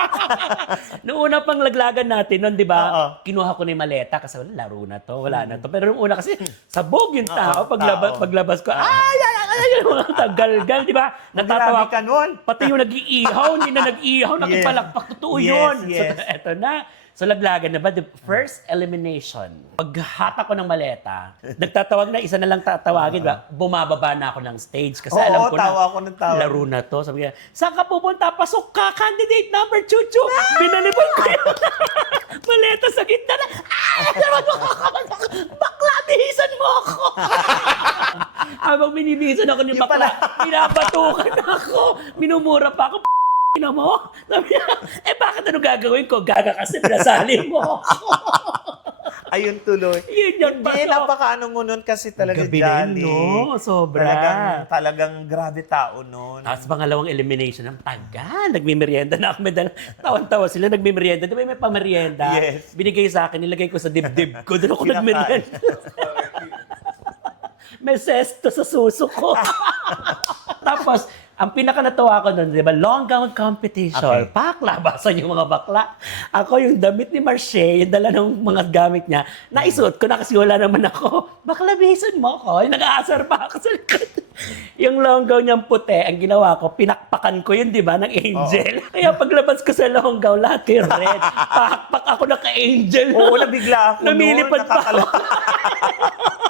Noong una pang laglagan natin nun, di ba? Kinuha ko na yung maleta kasi laro na to, wala na to. Pero noong una kasi, sabog yung tao. Paglabas ko, galgal, di ba? Natatawa Grabe ka nun. Pati yung nag-iihaw, hindi na nag-iihaw, nakipalakpak. Totoo yun. Yes. So, eto na. So, laglagan na ba? The first elimination. Paghata ko ng maleta, nagtatawag na, isa na lang tatawagin, ba? Bumababa na ako ng stage kasi alam ko na, tawa ako ng tawa. laro na to. Sabi niya, saan ka pupunta? Pasok ka, candidate number chuchu. Binalibon ko yung maleta sa gitna na, bakla, bihisan mo ako. Habang binibisan ako ni bakla, pinapatukan ako. Minumura pa ako, na mo? Sabi niya, bakit ano gagawin ko? Gaga kasi pinasali mo. Ayun tuloy. Yun yung Hindi, paso. napakaano mo nun kasi talaga Gabi jolly. no? Sobra. Talagang grabe tao nun. Tapos pangalawang elimination, ang tagal. Nagmimerienda na ako. Tawan-tawa sila, nagmimerienda. Di ba may pamerienda? Yes. Binigay sa akin, nilagay ko sa dibdib ko. Doon ako Kinakain. nagmerienda. May sesto sa suso ko. Tapos, Ang pinaka natuwa ko nun, di ba, long gown competition. Okay. Labasan yung mga bakla. Ako yung damit ni Marche, yung dala ng mga gamit niya, naisuot ko na kasi wala naman ako. Bakla, bisan mo ako. Yung nag-aasar pa ako sa likod. Yung long gown niyang puti, ang ginawa ko, pinakpakan ko yun, di ba, ng angel. Kaya paglabas ko sa long gown, lahat kay red. Pakpak ako naka-angel. Oo, nabigla ako Lumilipad pa ako.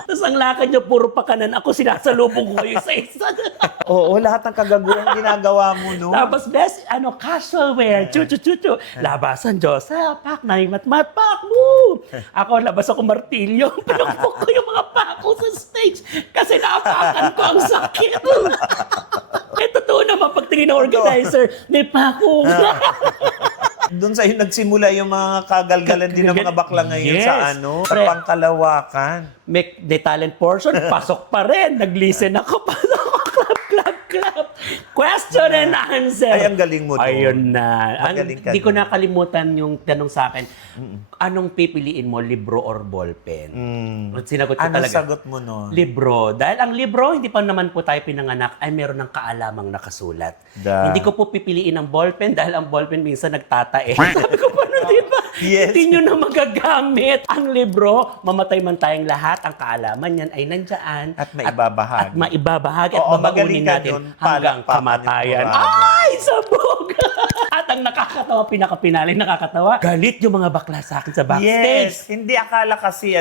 Tapos ang lakad niya, puro pakanan. Ako sinasalubong ko yung isa-isa. Oo, lahat ng kagaguhan ginagawa mo, no? Tapos best, casual wear, chu-chu-chu-chu. Labasan, Joseph, pak, naimat-mat, pak, woo! Ako, labas ako martilyo. Pinukpok ko yung mga pako sa stage kasi naapakan ko ang sakit. Eh, totoo naman, pagtingin ng organizer, may pako. Doon sa'yo nagsimula yung mga kagalgalan din ng mga bakla ngayon Yes. sa sa pangkalawakan. May the talent portion, pasok pa rin. Nag-listen ako, pasok ako, clap. Question and answer. Ay, ang galing mo doon. Ayun na. Magaling ka Hindi ko doon. nakalimutan yung tanong sa akin, anong pipiliin mo, libro or ballpen? At sinagot ko Ano talaga. sagot mo nun? Libro. Dahil ang libro, hindi pa naman po tayo pinanganak, ay meron ng kaalamang nakasulat. Hindi ko po pipiliin ang ballpen dahil ang ballpen minsan nagtatae. Sabi ko, paano di ba? Yes. Hindi nyo na magagamit. Ang libro, mamatay man tayong lahat, ang kaalaman yan ay nandyan. At maibabahagi. At maibabahagi at Oo, babaunin magaling ka natin dun. hanggang Palakpakan kamatayan. yung murado. Ay, sabog! At ang nakakatawa, pinakapinaling nakakatawa, galit yung mga bakla sa akin sa backstage. Yes. Hindi akala kasi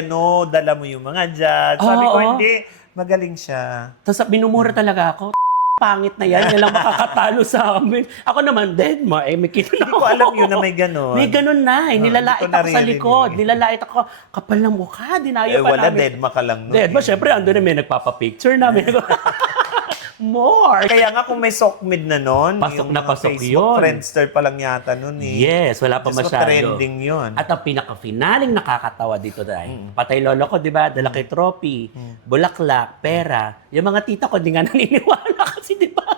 dala mo yung mga judge. Sabi ko, Oo. hindi. Magaling siya. Tapos binumura talaga ako. Pangit na yan lang makakatalo sa amin. Ako naman, dead mo. May kita na Hindi ko alam yun na may ganon. May ganun na. Nilalait hindi ko ako sa naririnig. likod. Nilalait ako. Kapal ng mukha. Dinayo pa Wala, namin. deadma ka lang nun. Dead ba? Siyempre, ando na may nagpapapicture namin. More. Kaya nga kung may sockmid na nun, Pasok yung na mga pasok Facebook yun. Friendster pa lang yata nun eh. Yes, wala pa Diyos ko, masyado. trending yun. At ang pinaka-finaling nakakatawa dito dahil, patay lolo ko, di ba? Dala kay trophy, bulaklak, pera. Yung mga tita ko, di nga naniniwala kasi, di ba?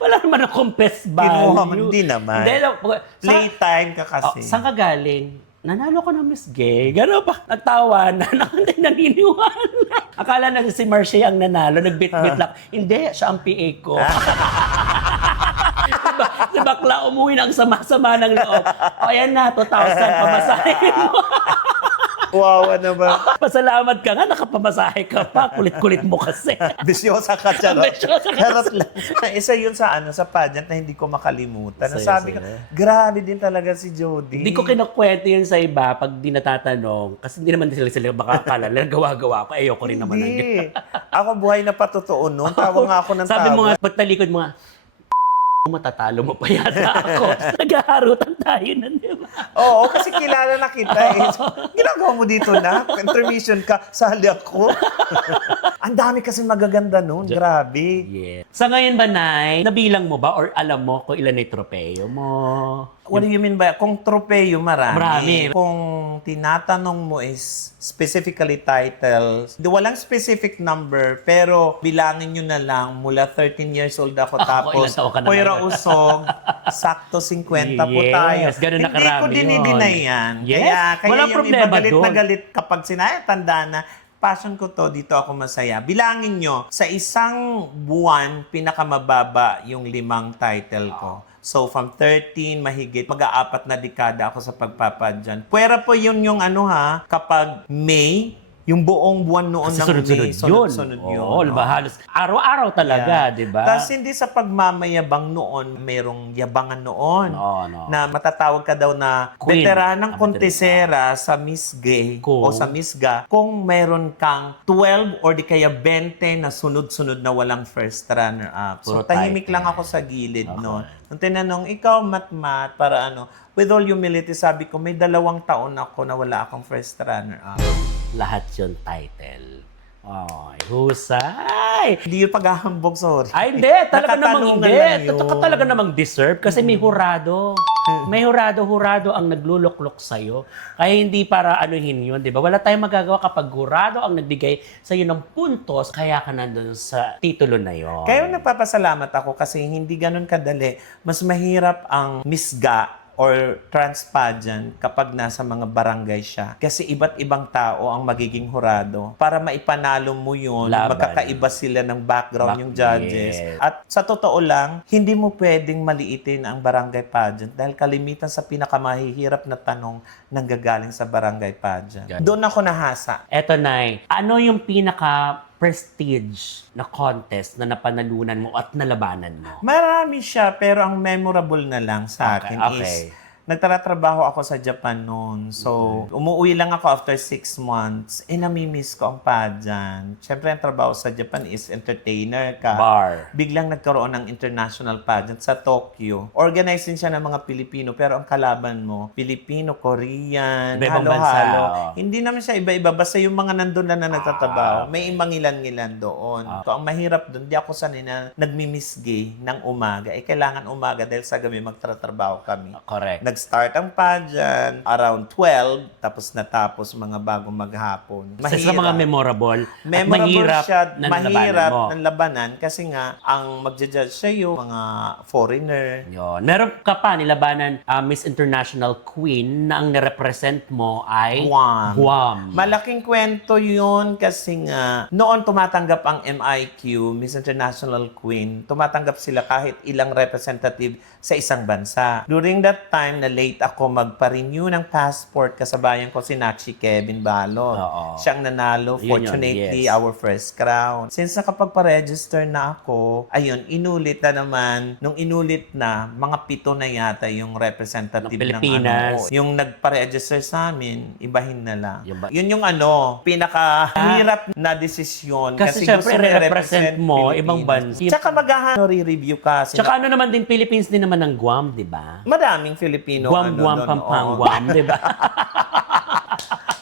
Wala naman akong best value. Kinuha mo, hindi naman. Hindi, Playtime ka kasi. saan ka galing? Nanalo ko ng Miss Gay. Gano'n pa. Nagtawa na. Naniniwala. Akala na si Marcia ang nanalo. Nagbit-bit lang. Hindi, siya ang PA ko. Diba, si bakla umuwi ng sama-sama ng loob. O, ayan na, 2,000 pamasahin mo. Wow, ano ba? Pasalamat ka nga, nakapamasahe ka pa. Kulit-kulit mo kasi. Bisyosa ka, charot. Bisyosa ka. Charot lang. Isa yun sa sa pageant na hindi ko makalimutan. Saya, Sabi ko, saya. grabe din talaga si Jody. Hindi ko kinukwento yun sa iba pag di natatanong. Kasi hindi naman sila baka akala. Gawa-gawa ko. Ayoko rin naman. Hindi. Ako buhay na patotoo noon. Tawa nga ako ng Sabi tawa. mo nga, pagtalikod mo nga, matatalo mo pa yata ako. Naghaharutan tayo na, di ba? Oo, kasi kilala na kita eh. Ginagawa mo dito na. Intermission ka, sali ako. Ang dami kasi magaganda noon. Grabe. Yeah. Sa ngayon ba, Nay, nabilang mo ba or alam mo kung ilan ay tropeyo mo? What do you mean by, kung tropeyo, marami. Marami. Kung tinatanong mo is specifically titles, walang specific number, pero bilangin nyo na lang, mula 13 years old ako, tapos ilang taon ka na Poira ngayon? Usog, sakto 50 po tayo. Yes, ganun na Hindi ko karami dinideny yun. yan. Yes, Kaya walang yung problema iba galit na doon. galit kapag tanda na, passion ko to, dito ako masaya. Bilangin nyo, sa isang buwan, pinakamababa yung 5 title ko. So, from 13, mahigit, mag-aapat na dekada ako sa pagpapadyan. Pwera po yun yung kapag May, yung buong buwan noon ng Sunod-sunod May, yun. sunod-sunod yun. Oo, diba? Halos araw-araw talaga, di ba? Tapos hindi sa pagmamayabang noon, merong yabangan noon. No. Na matatawag ka daw na Queen. veteranang kontesera sa Miss Gay Kung- o sa Miss Ga kung meron kang 12 or di kaya 20 na sunod-sunod na walang first runner-up. So Puro tahimik title. lang ako sa gilid noon. Nung tinanong, ikaw mat-mat, para with all humility, sabi ko, may 2 taon ako na wala akong first runner-up. Lahat yun title. Ay, husay! Hindi yung paghahambog, sorry. Ay, hindi. Talaga namang Nakatanungan hindi. lang yun. Totoo talaga namang deserve kasi may hurado. May hurado ang nagluluklok sa'yo. Kaya hindi para anuhin yun, di ba? Wala tayong magagawa kapag hurado ang nagbigay sa'yo ng puntos, kaya ka nandun sa titulo na yun. Kaya nagpapasalamat ako kasi hindi ganun kadali. Mas mahirap ang Miss Ga or trans pageant kapag nasa mga barangay siya. Kasi iba't ibang tao ang magiging hurado. Para maipanalo mo yun, Laban. magkakaiba sila ng background yung judges. Yes. At sa totoo lang, hindi mo pwedeng maliitin ang barangay pageant dahil kalimitan sa pinakamahihirap na tanong nanggagaling sa barangay pageant. Ganun. Doon ako nahasa. Eto, Nay, ano yung pinaka-prestige na contest na napanalunan mo at nalabanan mo? Marami siya, pero ang memorable na lang sa akin Okay. is nagtatrabaho ako sa Japan noon. So, umuwi lang ako after 6 months. Namimiss ko ang pageant. Siyempre, ang trabaho sa Japan is entertainer ka. Bar. Biglang nagkaroon ng international pageant sa Tokyo. Organized din siya ng mga Pilipino, pero ang kalaban mo, Pilipino, Korean, Iba-ibang halo-halo. bansa. Hindi naman siya iba-iba. Basta yung mga nandun lang na nagtatrabaho, may imangilan-ngilan doon. So, ang mahirap doon, di ako sanay na nagmimisgay ng umaga. Kailangan umaga dahil sa gabi magtatrabaho kami. Correct. Nag-start ang pageant around 12, tapos natapos mga bago maghapon. Isa sa mga memorable, at mahirap siya, na mahirap nalabanan mo. ng labanan kasi nga ang magja-judge sa iyo mga foreigner. Yun. Meron ka pa nilabanan Miss International Queen na ang nirepresent mo ay Guam. Guam. Malaking kwento yun kasi nga noon tumatanggap ang MIQ, Miss International Queen, tumatanggap sila kahit ilang representative sa isang bansa. During that time, na late ako magpa-renew ng passport, kasabayan ko si Nachi Kevin Balot. Oo. Siya ang nanalo, Yun yun, fortunately, yes. our first crown. Since nakapagpa-register na ako, ayun, inulit na naman. Nung inulit na, mga 7 na yata yung representative Ng ng Pilipinas. yung nagpa-register sa amin, ibahin na lang. Yun ba- Yun yung pinakahirap na desisyon. Kasi gusto syempre, mo i-represent mo Pilipinas. ibang bansa. Tsaka re-review ka. Tsaka ano naman din, Philippines din naman ng Guam, di ba? Maraming Filipino. Guam, Guam, doon, Pampang, oo. Guam, di ba?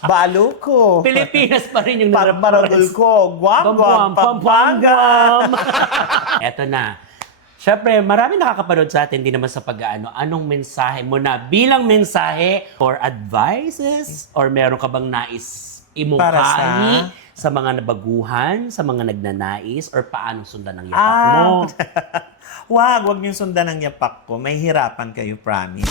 Balo ko. Pilipinas pa rin yung Maragol ko. Guam, Guam, Pampanga. Guam. Eto na. Syempre, marami nakakapanood sa atin, hindi naman sa pag-aano. Anong mensahe mo na bilang mensahe or advices? Or meron ka bang nais Para imungkahi sa mga nabaguhan, sa mga nagnanais, or paano sundan ang yapak mo? Wag niyong sundan ang yapak ko. May hirapan kayo, promise.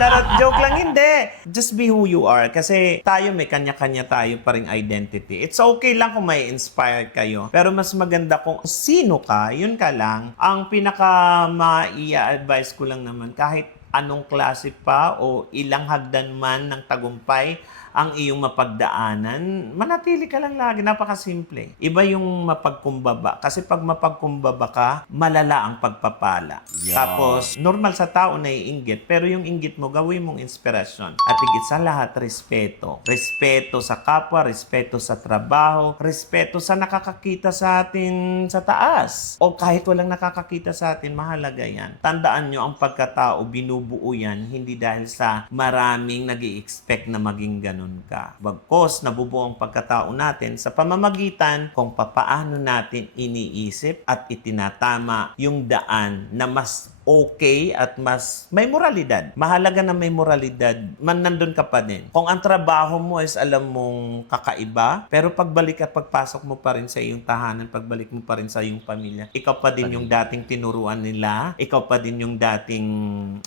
Charot, joke lang, hindi. Just be who you are. Kasi tayo, may kanya-kanya tayo pa ring identity. It's okay lang kung may inspire kayo. Pero mas maganda kung sino ka, yun ka lang. Ang pinaka ma-i-advise ko lang naman, kahit anong klase pa o ilang hagdan man ng tagumpay ang iyong mapagdaanan, manatili ka lang lagi. Napakasimple. Iba yung mapagkumbaba. Kasi pag mapagkumbaba ka, malala ang pagpapala. Yeah. Tapos, normal sa tao na iinggit, pero yung inggit mo, gawin mong inspirasyon. At higit sa lahat, respeto. Respeto sa kapwa, respeto sa trabaho, respeto sa nakakakita sa atin sa taas. O kahit walang nakakakita sa atin, mahalaga yan. Tandaan nyo, ang pagkatao, binubuo yan, hindi dahil sa maraming nag-i-expect na maging ganun ka. Bagkos, nabubuo ang pagkatao natin sa pamamagitan kung papaano natin iniisip at itinatama yung daan na mas okay at mas may moralidad. Mahalaga na may moralidad. Nandun ka pa din. Kung ang trabaho mo is alam mong kakaiba, pero pagbalik at pagpasok mo pa rin sa iyong tahanan, pagbalik mo pa rin sa iyong pamilya, ikaw pa din yung dating tinuruan nila, ikaw pa din yung dating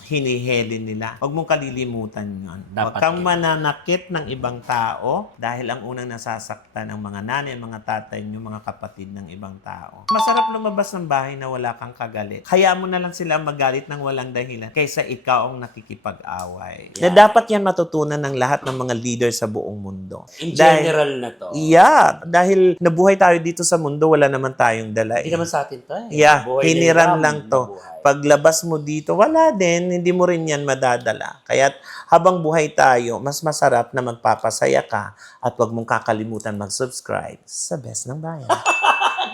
hinihelin nila. Huwag mong kalilimutan yun. Huwag Dapat kang yun. mananakit ng ibang tao dahil ang unang nasasaktan ng mga nanay, mga tatay nyo, mga kapatid ng ibang tao. Masarap lumabas ng bahay na wala kang kagalit. Kaya mo na lang sila magalit ng walang dahilan kaysa ikaw ang nakikipag-away. Na dapat yan matutunan ng lahat ng mga leader sa buong mundo. In general na to. Yeah. Dahil nabuhay tayo dito sa mundo, wala naman tayong dala. Hindi naman sa atin to eh. Yeah, Buhay hiniram nila, lang to. mabuhay. Paglabas mo dito, wala din. Hindi mo rin yan madadala. Kaya habang buhay tayo, mas masarap na magpapasaya ka at huwag mong kakalimutan mag-subscribe sa Best ng Bayan.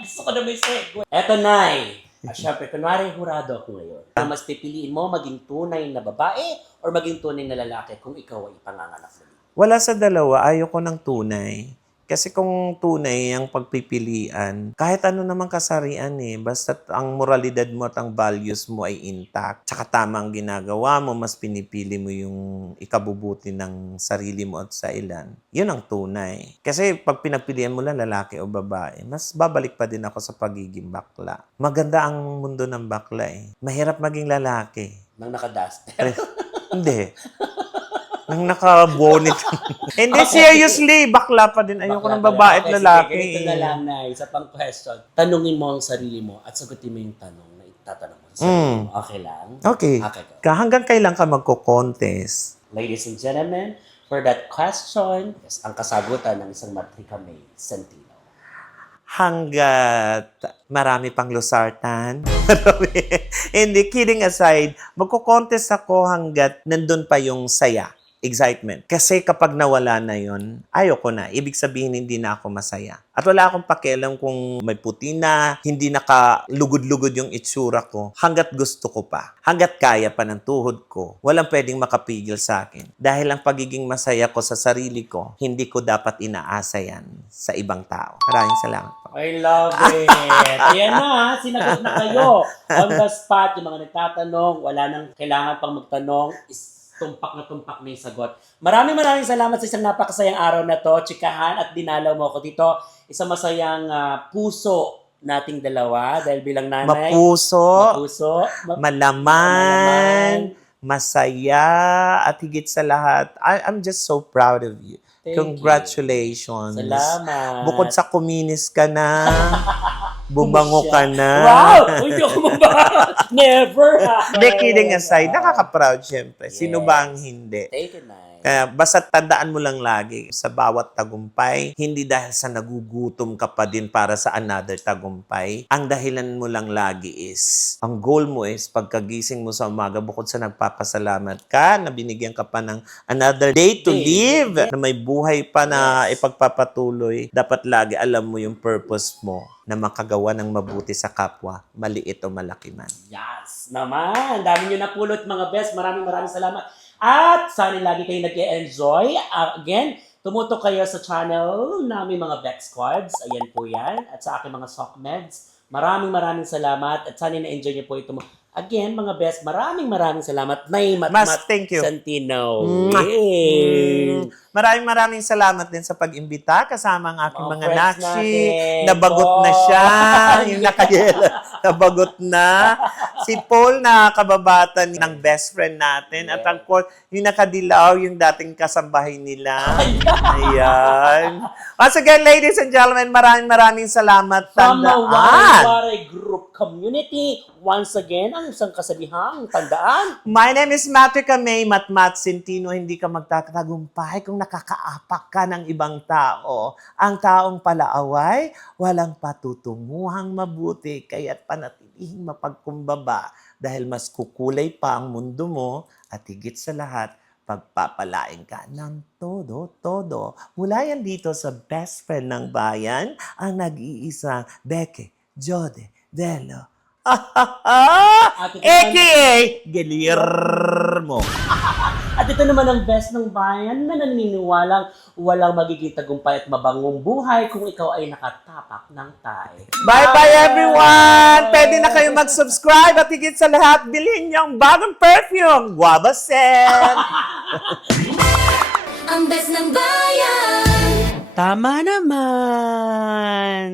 Gusto ko na may segue. Eto, Nay. Siyempre, kunwari hurado ako ngayon. Mas pipiliin mo maging tunay na babae or maging tunay na lalaki kung ikaw ay ipanganganak mo? Wala sa dalawa, ayoko ng tunay. Kasi kung tunay ang pagpipilian, kahit ano naman kasarian basta ang moralidad mo at ang values mo ay intact, tsaka tama ang ginagawa mo, mas pinipili mo yung ikabubuti ng sarili mo at sa ilan, yun ang tunay. Kasi pag pinagpilian mo lang lalaki o babae, mas babalik pa din ako sa pagiging bakla. Maganda ang mundo ng bakla Mahirap maging lalaki. Nang nakaduster. Hindi. Nang naka-bonnet. Hindi, seriously, bakla pa din. Ayoko ng babae at lalaki. Sige, ganito na lang, na isa pang question. Tanungin mo ang sarili mo at sagutin mo yung tanong na itatanong mo sa sarili mo. Okay lang? Okay. Okay, go. Hanggang kailan ka magko-contest? Ladies and gentlemen, for that question, yes, ang kasagutan ng isang Matrika May Santino. Hanggat marami pang losartan. Hindi, kidding aside, magko-contest ako hanggat nandun pa yung saya, excitement. Kasi kapag nawala na yon, ayoko na. Ibig sabihin, hindi na ako masaya. At wala akong pakialam kung may puti na, hindi nakalugod-lugod yung itsura ko. Hanggat gusto ko pa. Hanggat kaya pa ng tuhod ko. Walang pwedeng makapigil sa akin. Dahil ang pagiging masaya ko sa sarili ko, hindi ko dapat inaasa yan sa ibang tao. Maraming salamat po. I love it. Ayan na, sinagot na kayo. On the spot, yung mga nagtatanong, wala nang kailangan pang magtanong, tumpak na yung sagot. Maraming salamat sa isang napakasayang araw na to, chikahan, at dinalaw mo ako dito. Isang masayang puso nating dalawa dahil bilang nanay. Mapuso, Malaman. malaman, masaya, at higit sa lahat, I'm just so proud of you. Thank Congratulations. you. Salamat. Bukod sa kuminis ka na, bumango ka na. Wow! Hindi ako mabahat. Never. Hindi, kidding aside, nakaka-proud syempre. Sino ba ang hindi? Take it nice. Kaya basta tandaan mo lang lagi sa bawat tagumpay, hindi dahil sa nagugutom ka pa din para sa another tagumpay. Ang dahilan mo lang lagi is, ang goal mo is pagkagising mo sa umaga, bukod sa nagpapasalamat ka, na binigyan ka pa ng another day to live, na may buhay pa na ipagpapatuloy, dapat lagi alam mo yung purpose mo na makagawa ng mabuti sa kapwa, maliit o malaki man. Yes, naman. Dami nyo napulot mga best. Maraming salamat. At sana lagi kayo nag-enjoy. Again, tumutok kayo sa channel namin mga Bex Squads. Ayan po yan. At sa aking mga Sockmeds. Maraming salamat. At sana na-enjoy nyo po ito. Again, mga best, maraming salamat. Nay Mas, thank you. Santino. Mwah. Yay! Maraming salamat din sa pag-imbita kasama ang aking Mga mga friends nakshi. natin. Nabagot na siya. Yung nakayela. Nabagot na. Si Paul na kababatan ng best friend natin. At ang course, yung nakadilaw, yung dating kasambahay nila. Ayan. Once again, ladies and gentlemen, maraming salamat. From the Tandaan. Waray Group Community, once again, ang isang kasabihang tandaan. My name is Matrika May, Matmat Sentino. Hindi ka magtatagumpay kung nakakaapak ka ng ibang tao. Ang taong palaaway, walang patutunguhang mabuti, kaya't panatilihing mapagkumbaba dahil mas kukulay pa ang mundo mo at higit sa lahat, pagpapalain ka ng todo. Mula yan dito sa best friend ng bayan, ang nag-iisang Beke Jode Delo. AKA Guillermo. At ito naman ang best ng bayan na naniniwalang walang magiging tagumpay at mabangong buhay kung ikaw ay nakatapak ng tae. Bye-bye everyone! Pwede na kayo mag-subscribe at higit sa lahat, bilhin niyo ang bagong perfume, Guava Scent! Ang best ng bayan. Tama naman!